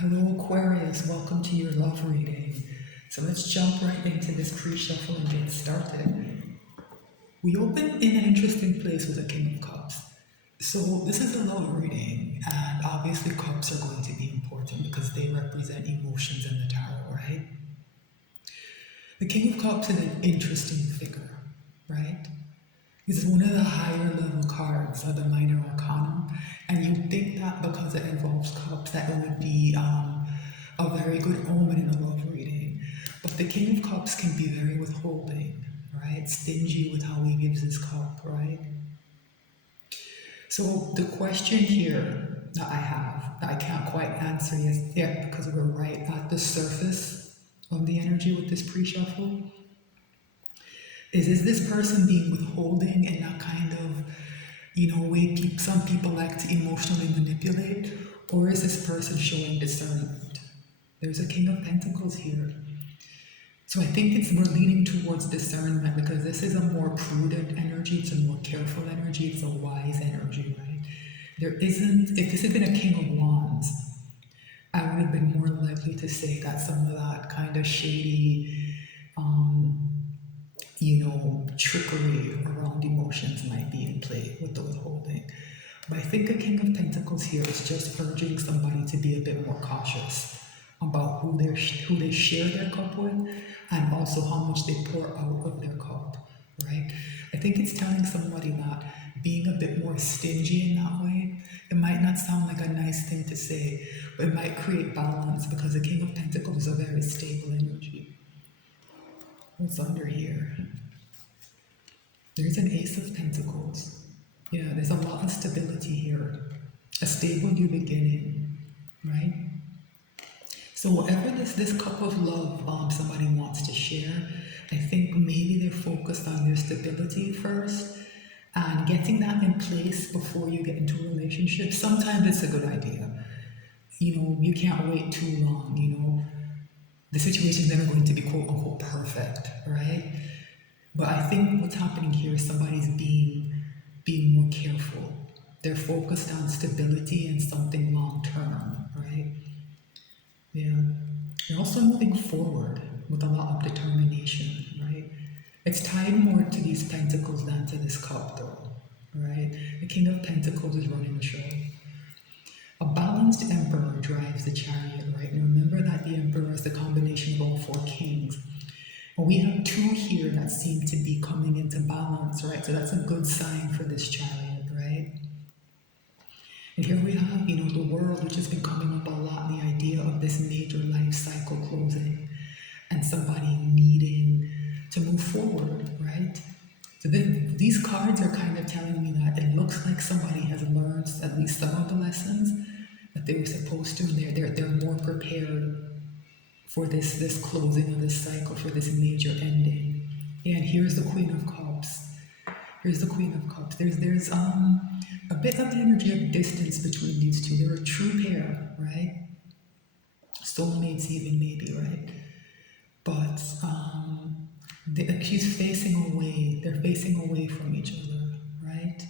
Hello Aquarius, welcome to your love reading. So let's jump right into this pre-shuffle and get started. We open in an interesting place with the King of Cups. So this is a love reading, and obviously cups are going to be important because they represent emotions in the tarot, right? The King of Cups is an interesting figure, right? It's one of the higher level cards of the minor arcana, and you'd think that because it involves cups that it would be a very good omen in a love reading. But the King of Cups can be very withholding, right? Stingy with how he gives his cup, right? So the question here that I have, that I can't quite answer yet because we're right at the surface of the energy with this pre-shuffle, is this person being withholding in that kind of, way some people like to emotionally manipulate, or is this person showing discernment? There's a King of Pentacles here. So I think we're leaning towards discernment because this is a more prudent energy, it's a more careful energy, it's a wise energy, right? If this had been a King of Wands, I would have been more likely to say that some of that kind of shady, trickery around emotions might be in play with the withholding. But I think a King of Pentacles here is just urging somebody to be a bit more cautious about who they share their cup with, and also how much they pour out of their cup, right? I think it's telling somebody that being a bit more stingy in that way, it might not sound like a nice thing to say, but it might create balance because the King of Pentacles is a very stable energy. What's under here? There's an Ace of Pentacles. Yeah, there's a lot of stability here. A stable new beginning, right? So whatever this cup of love somebody wants to share, I think maybe they're focused on their stability first and getting that in place before you get into a relationship. Sometimes it's a good idea. You can't wait too long, the situation is never going to be quote unquote perfect, right? But I think what's happening here is somebody's being more careful. They're focused on stability and something long term, right? Yeah. They're also moving forward with a lot of determination, right? It's tied more to these pentacles than to this cup, though, right? The King of Pentacles is running the show. A balanced emperor drives the chariot, right? And remember that the emperor is the combination of all four kings. And we have two here that seem to be coming into balance, right? So that's a good sign for this chariot, right? And here we have, the world, which has been coming up a lot, the idea of this major life cycle closing and somebody needing to move forward, right? So these cards are kind of telling me that it looks like somebody has learned at least some of the lessons that they were supposed to, and they're more prepared for this closing of this cycle, for this major ending. And here's the Queen of Cups. Here's the Queen of Cups. There's a bit of energy of distance between these two. They're a true pair, right? Soulmates even maybe, right? But she's facing away. They're facing away from each other, right?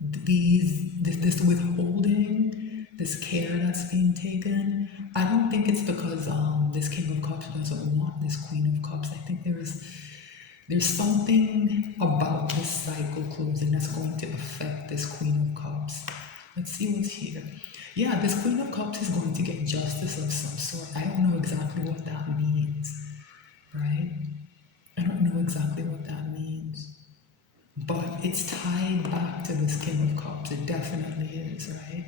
This withholding, this care that's being taken, I don't think it's because this King of Cups doesn't want this Queen of Cups. I think there's something about this cycle closing that's going to affect this Queen of Cups. Let's see what's here. Yeah, this Queen of Cups is going to get justice of some sort. I don't know exactly what that means, right? I don't know exactly what that means. But it's tied back to this King of Cups. It definitely is, right?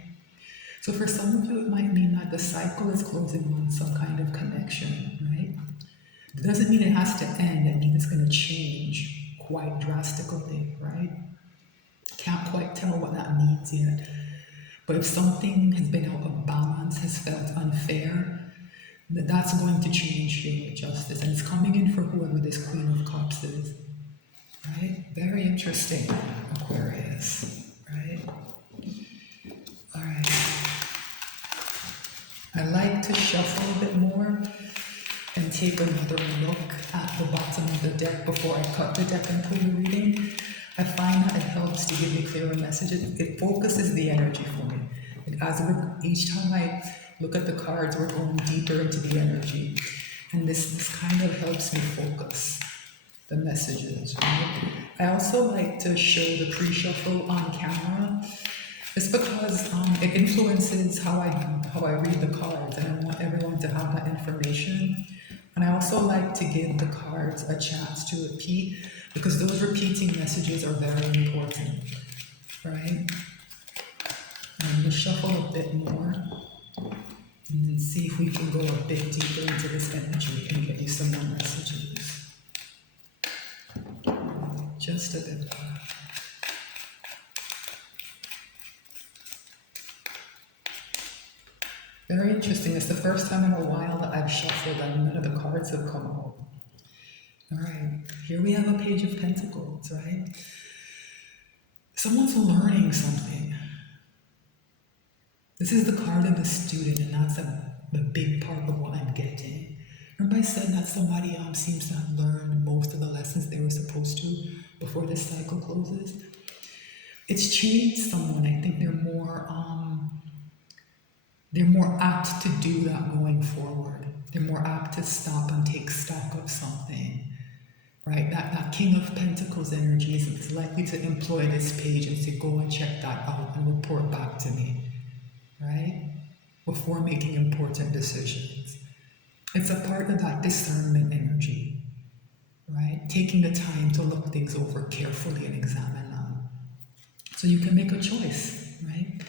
So for some of you, it might mean that the cycle is closing on some kind of connection, right? It doesn't mean it has to end. It means it's going to change quite drastically, right? Can't quite tell what that means yet. But if something has been out of balance, has felt unfair, that's going to change here with justice. And it's coming in for whoever this Queen of Cups is, right? Very interesting, Aquarius, right? All right. I like to shuffle a bit more and take another look at the bottom of the deck before I cut the deck and pull the reading. I find that it helps to give me clearer messages. It focuses the energy for me. Each time I Look at the cards, we're going deeper into the energy. And this kind of helps me focus the messages, right? I also like to show the pre-shuffle on camera. It's because it influences how I read the cards, and I want everyone to have that information. And I also like to give the cards a chance to repeat, because those repeating messages are very important, right? And we'll shuffle a bit more and then see if we can go a bit deeper into this energy and get you some more messages. Just a bit more. Very interesting. It's the first time in a while that I've shuffled and none of the cards have come out. All right, here we have a Page of Pentacles, right? Someone's learning something. This is the card of the student, and that's a big part of what I'm getting. Remember I said that somebody seems to have learned most of the lessons they were supposed to before this cycle closes? It's changed someone. I think they're more apt to do that going forward. They're more apt to stop and take stock of something, right? That King of Pentacles energy is likely to employ this page and say, go and check that out and report back to me, right? Before making important decisions. It's a part of that discernment energy, right? Taking the time to look things over carefully and examine them. So you can make a choice, right?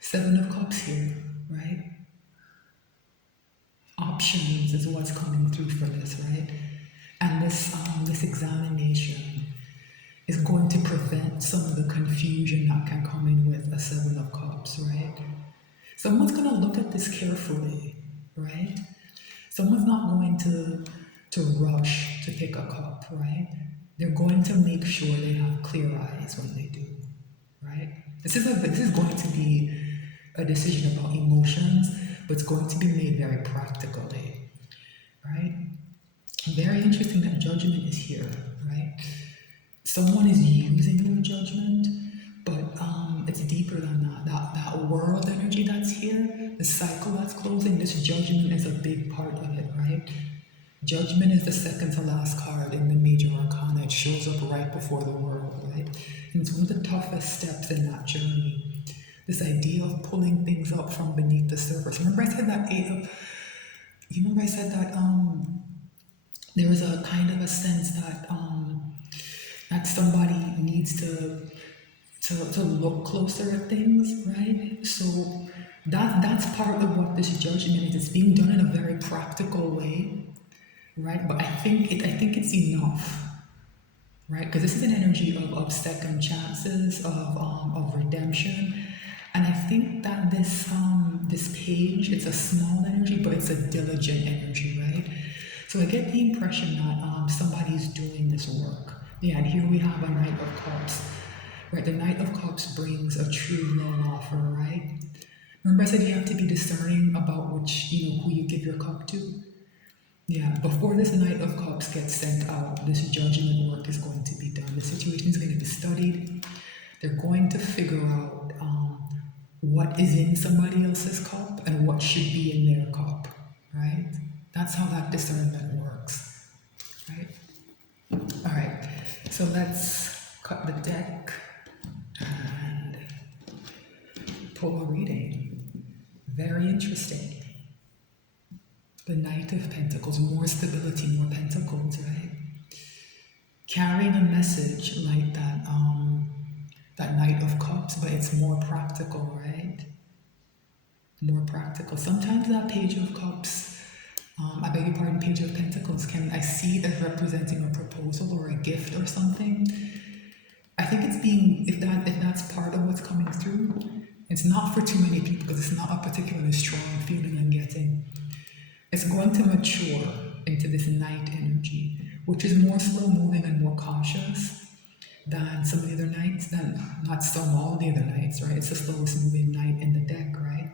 7 of Cups here, right? Options is what's coming through for this, right? And this examination is going to prevent some of the confusion that can come in with a 7 of Cups, right? Someone's going to look at this carefully, right? Someone's not going to rush to pick a cup, right? They're going to make sure they have clear eyes when they do, right? This is going to be a decision about emotions, but it's going to be made very practically, right? Very interesting that Judgment is here, right? Someone is using your judgment, but it's deeper than that. That world energy that's here, the cycle that's closing, this Judgment is a big part of it, right? Judgment is the second to last card in the major arcana. It shows up right before the world, right? And it's one of the toughest steps in that journey. This idea of pulling things up from beneath the surface. Remember I said that there was a kind of a sense that that somebody needs to look closer at things, right? So that's part of what this judgment is. It's being done in a very practical way, right? But I think it's enough, right? Because this is an energy of second chances, of redemption, and I think that this page, it's a small energy, but it's a diligent energy, right? So I get the impression that somebody's doing this work. Yeah, and here we have a Knight of Cups, right? The Knight of Cups brings a true love offer, right? Remember I said you have to be discerning about who you give your cup to? Yeah, before this Knight of Cups gets sent out, this judgment work is going to be done. The situation is going to be studied. They're going to figure out what is in somebody else's cup and what should be in their cup, right? That's how that discernment works, right? All right, so let's cut the deck and pull a reading. Very interesting. The Knight of Pentacles, more stability, more pentacles, right? Carrying a message like that Knight of Cups, but it's more practical, right? More practical. Sometimes that Page of Cups, I beg your pardon, Page of Pentacles, I see it as representing a proposal or a gift or something. I think if that's part of what's coming through, it's not for too many people because it's not a particularly strong feeling I'm getting. It's going to mature into this Knight energy, which is more slow moving and more cautious than some of the other Knights, all the other Knights, right? It's the slowest moving Knight in the deck, right?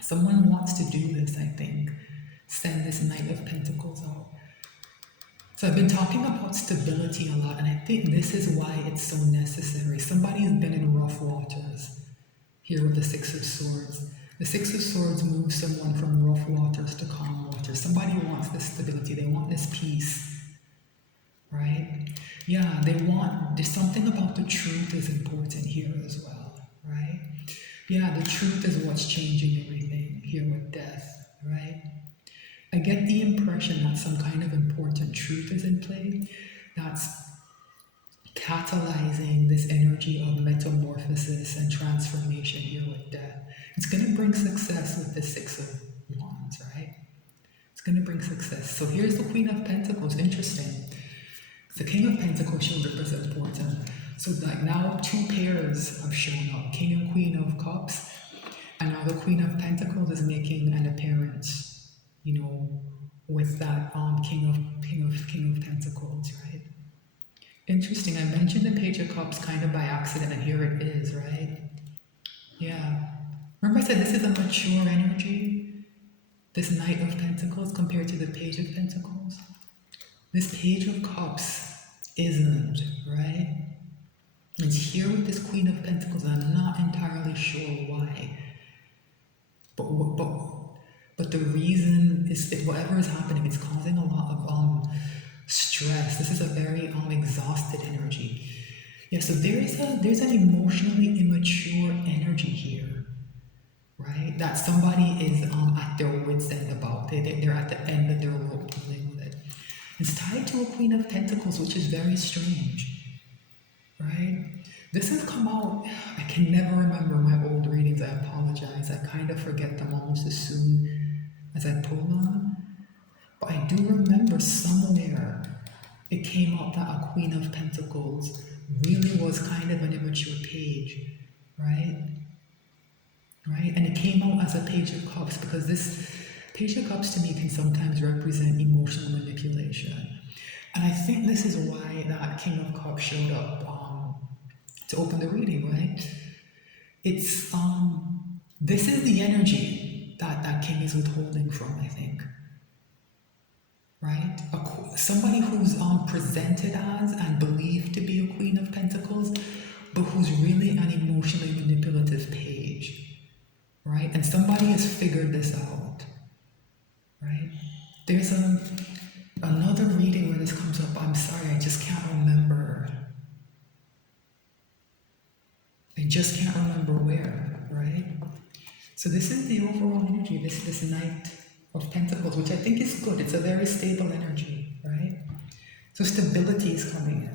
Someone wants to do this, I think. Send this Knight of Pentacles out. So I've been talking about stability a lot, and I think this is why it's so necessary. Somebody's been in rough waters here with the 6 of Swords. The Six of Swords moves someone from rough waters to calm waters. Somebody wants this stability, they want this peace, right? Yeah, there's something about the truth is important here as well, right? Yeah, the truth is what's changing everything here with death, right? I get the impression that some kind of important truth is in play that's catalyzing this energy of metamorphosis and transformation here with death. It's going to bring success with the Six of Wands, right? It's going to bring success. So here's the Queen of Pentacles. Interesting. The King of Pentacles should represent important. So like now two pairs have shown up. King and Queen of Cups. And now the Queen of Pentacles is making an appearance, you know, with that King of Pentacles, right? Interesting. I mentioned the Page of Cups kind of by accident, and here it is, right? Yeah. Remember I said this is a mature energy? This Knight of Pentacles compared to the Page of Pentacles? This Page of Cups isn't, right? It's here with this Queen of Pentacles, and I'm not entirely sure why. But the reason is that whatever is happening, it's causing a lot of stress. This is a very exhausted energy. Yeah, so there's an emotionally immature energy here, right? That somebody is at their wits' end about. They're at the end of their rope dealing with it. It's tied to a Queen of Pentacles, which is very strange, right? This has come out, I can never remember my old readings, I apologize. I kind of forget them almost as soon as I pull them. But I do remember somewhere it came up that a Queen of Pentacles really was kind of an immature page, right? Right? And it came out as a Page of Cups because this Page of Cups to me can sometimes represent emotional manipulation. And I think this is why that King of Cups showed up to open the reading, right? It's this is the energy that King is withholding from, I think. Right? Somebody who's presented as and believed to be a Queen of Pentacles, but who's really an emotionally manipulative page. Right? And somebody has figured this out. Right? There's another reading where this comes up. I'm sorry, I just can't remember. I just can't remember where, right? So this is the overall energy, this Knight of Pentacles, which I think is good. It's a very stable energy, right? So stability is coming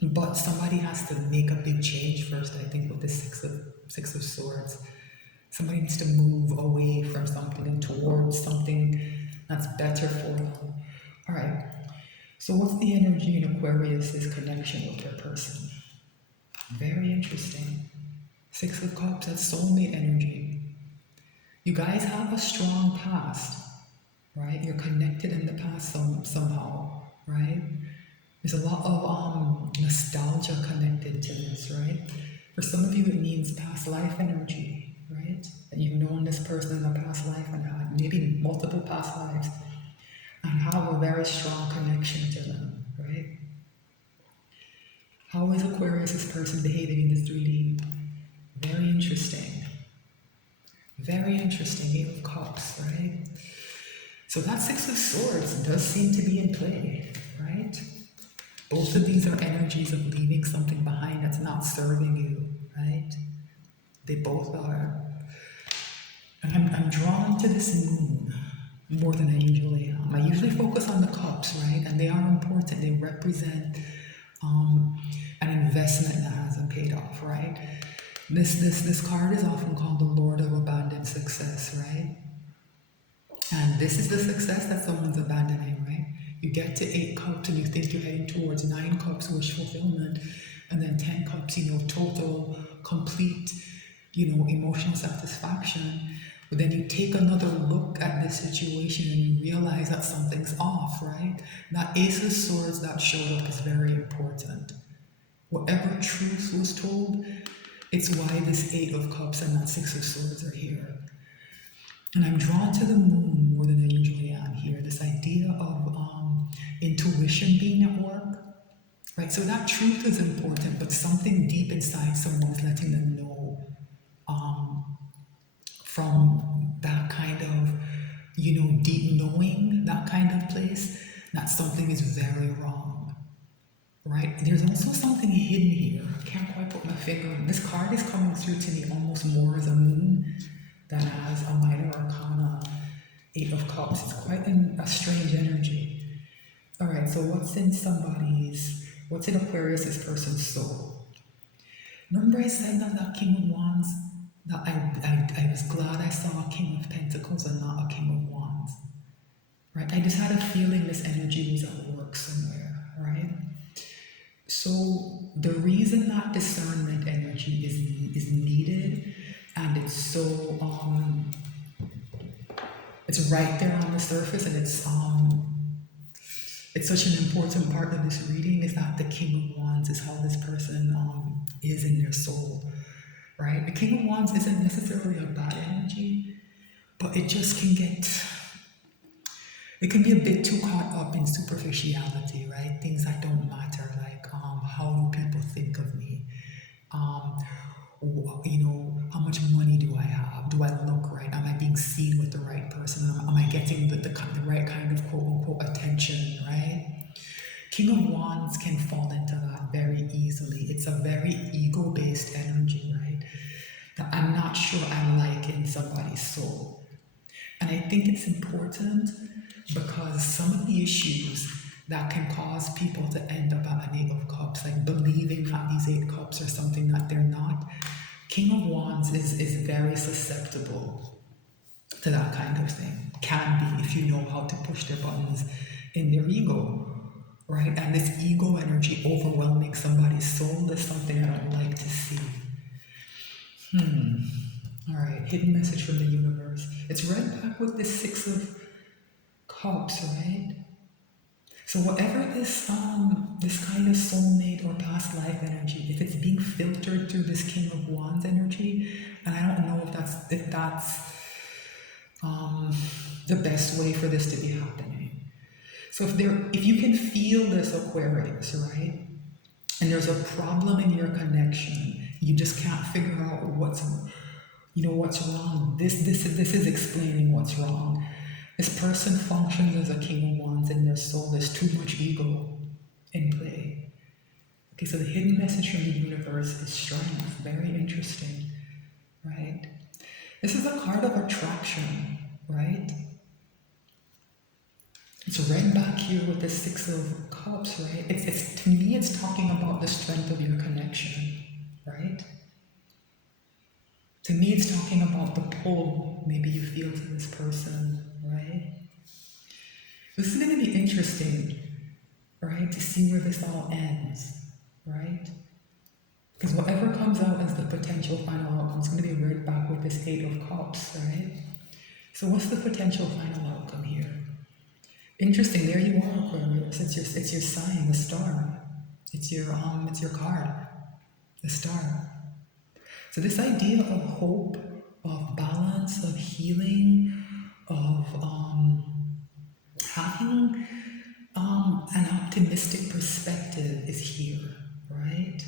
in. But somebody has to make a big change first, I think, with the Six of Swords. Somebody needs to move away from something and towards something that's better for them. All right. So what's the energy in Aquarius' connection with their person? Very interesting. Six of Cups, that's soulmate energy. You guys have a strong past, right? You're connected in the past somehow, right? There's a lot of nostalgia connected to this, right? For some of you, it means past life energy, right? That you've known this person in a past life and had maybe multiple past lives and have a very strong connection to them, right? How is Aquarius' person behaving in this 3D? Very interesting. Very interesting. Eight of Cups, right? So that Six of Swords does seem to be in play, right? Both of these are energies of leaving something behind that's not serving you, right? They both are. And I'm drawn to this moon more than I usually am. I usually focus on the cups, right? And they are important. They represent an investment that hasn't paid off, right? This card is often called the Lord of Abandoned Success, right? And this is the success that someone's abandoning, right? You get to 8 cups and you think you're heading towards 9 cups, wish fulfillment, and then 10 cups, total, complete, emotional satisfaction. But then you take another look at the situation and you realize that something's off, right? That Ace of Swords that showed up is very important. Whatever truth was told, it's why this 8 of Cups and that 6 of Swords are here. And I'm drawn to the moon more than I usually am here. This idea of intuition being at work, right? So that truth is important, but something deep inside someone's letting them know from that kind of, deep knowing, that kind of place, that something is very wrong, right? There's also something hidden here. I can't quite put my finger on. This card is coming through to me almost more as a moon than as a minor arcana, Eight of Cups. It's quite a strange energy. All right, so what's in Aquarius' person's soul? Remember I said that King of Wands, that I was glad I saw a King of Pentacles and not a King of Wands, right? I just had a feeling this energy was at work somewhere, right? So the reason that discernment energy is needed, and it's so, it's right there on the surface, and it's such an important part of this reading, is that the King of Wands is how this person is in their soul, right? The King of Wands isn't necessarily a bad energy, but it just it can be a bit too caught up in superficiality, right? Things that don't matter, like how do people think of me? How much money do I have? Do I look right? Am I being seen with the right person? Am I getting the right kind of quote unquote attention, right? King of Wands can fall into that very easily. It's a very ego-based energy, right? That I'm not sure I like in somebody's soul. And I think it's important because some of the issues that can cause people to end up at an Eight of Cups, like believing that these Eight Cups are something that they're not, King of Wands is very susceptible to that kind of thing. Can be, if you know how to push their buttons in their ego, right? And this ego energy overwhelming somebody's soul is something I don't like to see. All right, hidden message from the universe. It's right back with this Six of Cups, right? So whatever this kind of soulmate or past life energy, if it's being filtered through this King of Wands energy, and I don't know if that's the best way for this to be happening. So if you can feel this, Aquarius, right? And there's a problem in your connection, you just can't figure out what's wrong. This is explaining what's wrong. This person functions as a King of Wands in their soul. There's too much ego in play. Okay, so the hidden message from the universe is strength. Very interesting, right? This is a card of attraction, right? It's right back here with the Six of Cups, right? It's to me, it's talking about the strength of your connection, right? To me, it's talking about the pull maybe you feel to this person, right? This is going to be interesting, right? To see where this all ends, right? Because whatever comes out as the potential final outcome is going to be right back with this Eight of Cups, right? So what's the potential final outcome here? Interesting. There you are, Aquarius. It's your sign, the star. It's your card, the star. So this idea of hope, of balance, of healing, of having an optimistic perspective is here, right?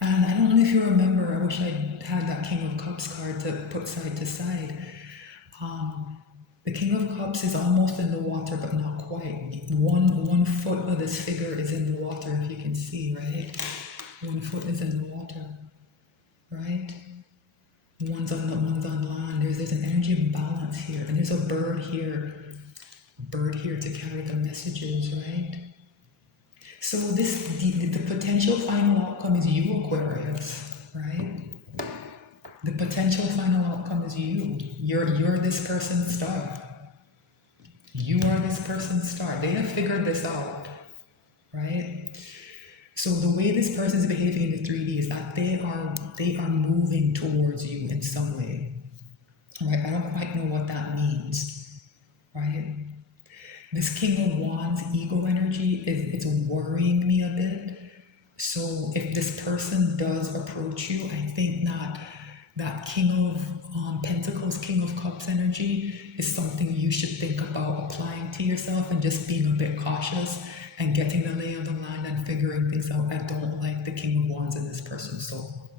And I don't know if you remember, I wish I had that King of Cups card to put side to side. The King of Cups is almost in the water, but not quite. One foot of this figure is in the water, if you can see, right? 1 foot is in the water, right? One's on land. There's an energy of balance here, and there's a bird here to carry the messages, right? So the potential final outcome is you, Aquarius, right? The potential final outcome is you. You're this person's star. You are this person's star. They have figured this out, right? So the way this person is behaving in the 3D is that they are moving towards you in some way, right? I don't quite know what that means, right? This King of Wands ego energy it's worrying me a bit. So if this person does approach you, I think that King of Pentacles, King of Cups energy is something you should think about applying to yourself and just being a bit cautious and getting the lay of the land and figuring things out. I don't like the King of Wands in this person's soul.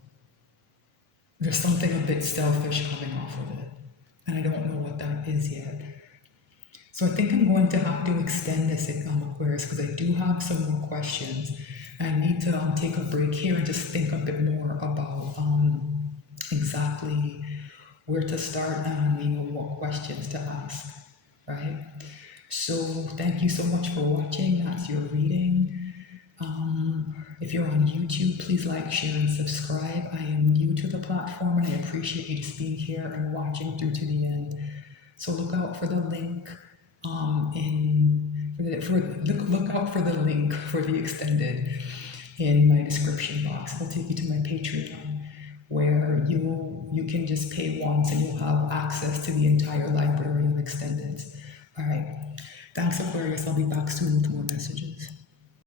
there's something a bit selfish coming off of it. And I don't know what that is yet. So I think I'm going to have to extend this Aquarius, because I do have some more questions. I need to take a break here and just think a bit more about exactly where to start and what questions to ask, right? So thank you so much for watching. That's your reading. If you're on YouTube, please like, share, and subscribe. I am new to the platform and I appreciate you just being here and watching through to the end. So look out for the link look out for the link for the extended in my description box. It'll take you to my Patreon, where you can just pay once and you'll have access to the entire library of extendeds. All right. Thanks, Aquarius. I'll be back soon with more messages.